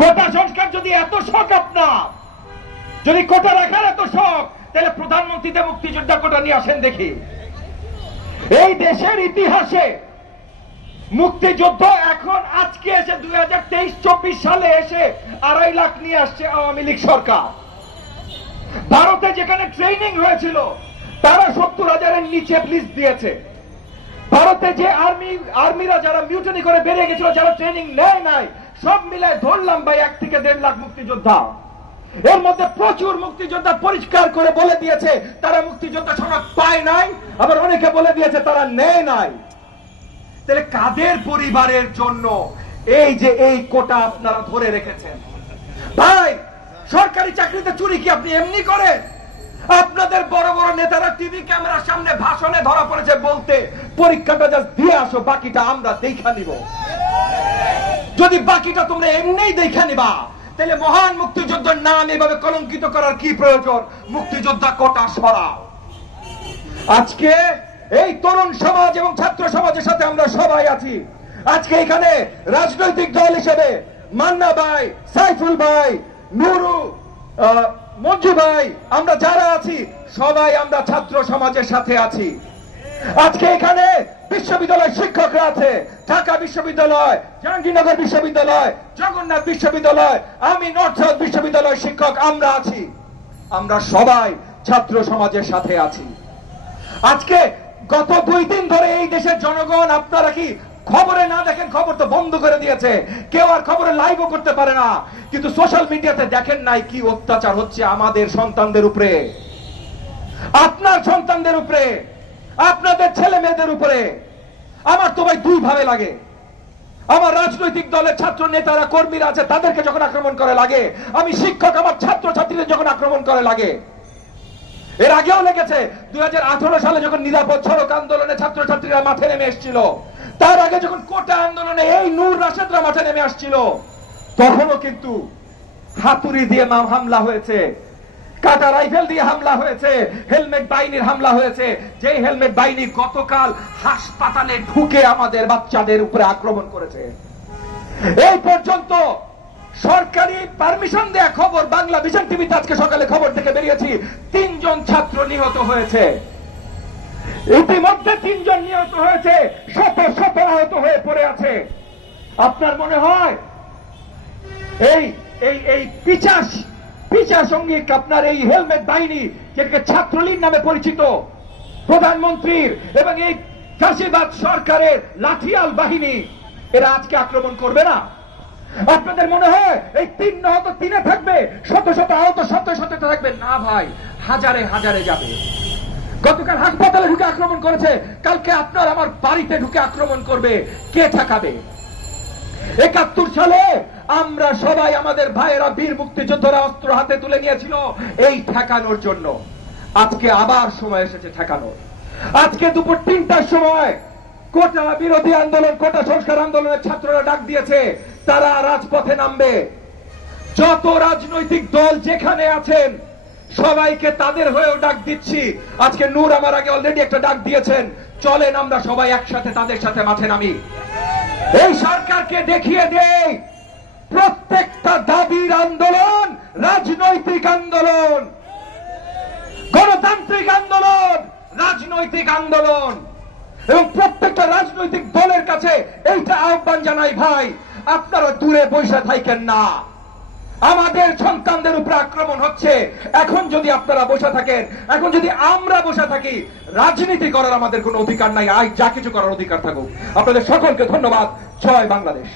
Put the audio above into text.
কোটা সংস্কার যদি এত শখ আপনার, যদি কোটা রাখার এত শখ, তাহলে প্রধানমন্ত্রীতে মুক্তিযোদ্ধা কোটা নিয়ে আসেন দেখি। এই দেশের ইতিহাসে মুক্তিযুদ্ধ এখন আজকে এসে 2023-24 সালে এসে 2.5 লাখ নিয়ে আসছে আওয়ামী লীগ সরকার। ভারতে যেখানে ট্রেনিং হয়েছিল তারা 70,000-এর নিচে লিস্ট দিয়েছে। ভারতে যে আর্মিরা যারা মিউটিনি করে বেরিয়ে গেছিল, যারা ট্রেনিং নেয় নাই, সব মিলায় ধরলাম ভাই 1 থেকে 1.5 লাখ মুক্তিযোদ্ধা। এর মধ্যে প্রচুর মুক্তিযোদ্ধা পরিষ্কার করে বলে দিয়েছে তারা মুক্তিযোদ্ধা সনদ পায় নাই, আবার অনেকে বলে দিয়েছে তারা নেয় নাই। তাহলে কাদের পরিবারের জন্য এই যে এই কোটা আপনারা ধরে রেখেছেন? ভাই, সরকারি চাকরিতে চুরি কি আপনি এমনি করেন? আপনাদের বড় বড় নেতারা টিভি ক্যামেরার সামনে ভাষণে ধরা পড়েছে বলতে, পরীক্ষাটা জাস্ট দিয়ে আসো, বাকিটা আমরা দেখা নিব। যদি বাকিটা তোমরা এমনিই দেখা নিবা, তাহলে মহান মুক্তিযোদ্ধার নাম এভাবে কলঙ্কিত করার কি প্রয়োজন? মুক্তিযোদ্ধা কোটা সরাও। আজকে এই তরুণ সমাজ এবং ছাত্র সমাজের সাথে আমরা সবাই আছি। আজকে এখানে রাজনৈতিক দল হিসেবে মান্না ভাই, সাইফুল ভাই, নুরু, মঞ্জু ভাই, আমরা যারা আছি সবাই আমরা ছাত্র সমাজের সাথে আছি। আজকে এখানে বিশ্ববিদ্যালয় শিক্ষকরা আছে, ঢাকা বিশ্ববিদ্যালয়, জাহাঙ্গীরনগর বিশ্ববিদ্যালয়, জগন্নাথ বিশ্ববিদ্যালয়, আমি নর্থ সাউথ বিশ্ববিদ্যালয় শিক্ষক, আমরা আছি। আমরা সবাই ছাত্র সমাজের সাথে আছি। আজকে গত 2 দিন ধরে এই দেশের জনগণ, আপনারা কি খবরে না দেখেন? খবর তো বন্ধ করে দিয়েছে, কেউ আর খবরে লাইভও করতে পারে না। কিন্তু সোশ্যাল মিডিয়াতে দেখেন নাই কি অত্যাচার হচ্ছে আমাদের সন্তানদের উপরে, আপনার সন্তানদের উপরে, আপনাদের ছেলে মেয়েদের উপরে। আমার তো ভাই 2 ভাবে লাগে। আমার রাজনৈতিক দলের ছাত্র নেতারা, কর্মীরা আছে, তাদেরকে যখন আক্রমণ করে লাগে। আমি শিক্ষক, আমার ছাত্র ছাত্রীদের যখন আক্রমণ করে লাগে। এর আগেও লেগেছে 2018 সালে যখন নিরাপদ সড়ক আন্দোলনে ছাত্রছাত্রীরা মাঠে নেমে এসেছিল, তার আগে যখন কোটা আন্দোলনে এই নূর রাশেদরা মাঠে নেমে আসছিল, তখনও কিন্তু হাতুড়ি দিয়ে হামলা হয়েছে, কাটা রাইফেল দিয়ে হামলা হয়েছে, হেলমেট বাহিনীর হামলা হয়েছে। যে হেলমেট বাহিনী গতকাল হাসপাতালে ঢুকে আমাদের বাচ্চাদের উপরে আক্রমণ করেছে। এই পর্যন্ত সরকারি পারমিশন দেয়া খবর বাংলা ভিশন টিভিতে আজকে সকালে খবর থেকে বেরিয়েছি, 3 জন ছাত্র নিহত হয়েছে। ইতিমধ্যে 3 জন নিহত হয়েছে, শত শত আহত হয়ে পড়ে আছে। আপনার মনে হয় এই পিছা সঙ্গীক, আপনার এই হেলমেট বাহিনী, যেটাকে ছাত্রলীগ নামে পরিচিত, প্রধানমন্ত্রীর এবং এই ফাঁসিবাদ সরকারের লাঠিয়াল বাহিনী, এরা আজকে আক্রমণ করবে না? আপনাদের মনে হয় এই 3 নিহত 3-এ থাকবে, শত শত আহত শত শত থাকবে? না ভাই, হাজারে হাজারে যাবে। গতকাল হাসপাতালে ঢুকে আক্রমণ করেছে, কালকে আপনার আমার বাড়িতে ঢুকে আক্রমণ করবে, কে ঠেকাবে? 71 সালে আমরা সবাই, আমাদের ভাইয়েরা, বীর মুক্তিযোদ্ধারা অস্ত্র হাতে তুলে নিয়েছিল এই ঠেকানোর জন্য। আজকে আবার সময় এসেছে ঠেকানোর। আজকে দুপুর 3টার সময় কোটা বিরোধী আন্দোলন, কোটা সংস্কার আন্দোলনের ছাত্ররা ডাক দিয়েছে, তারা রাজপথে নামবে। যত রাজনৈতিক দল যেখানে আছেন সবাইকে তাদের হয়েও ডাক দিচ্ছি। আজকে নূর আমার আগে অলরেডি একটা ডাক দিয়েছেন, চলেন আমরা সবাই একসাথে তাদের সাথে মাঠে নামি। এই সরকারকে দেখিয়ে দেই প্রত্যেকটা দাবির আন্দোলন রাজনৈতিক আন্দোলন, গণতান্ত্রিক আন্দোলন, রাজনৈতিক আন্দোলন। এবং প্রত্যেকটা রাজনৈতিক দলের কাছে এইটা আহ্বান জানাই, ভাই আপনারা দূরে বসে থাকেন না। আমাদের সন্তানদের উপরে আক্রমণ হচ্ছে, এখন যদি আপনারা বসে থাকেন, এখন যদি আমরা বসে থাকি, রাজনীতি করার আমাদের কোনো অধিকার নাই। যা কিছু করার অধিকার থাকুক। আপনাদের সকলকে ধন্যবাদ। জয় বাংলাদেশ।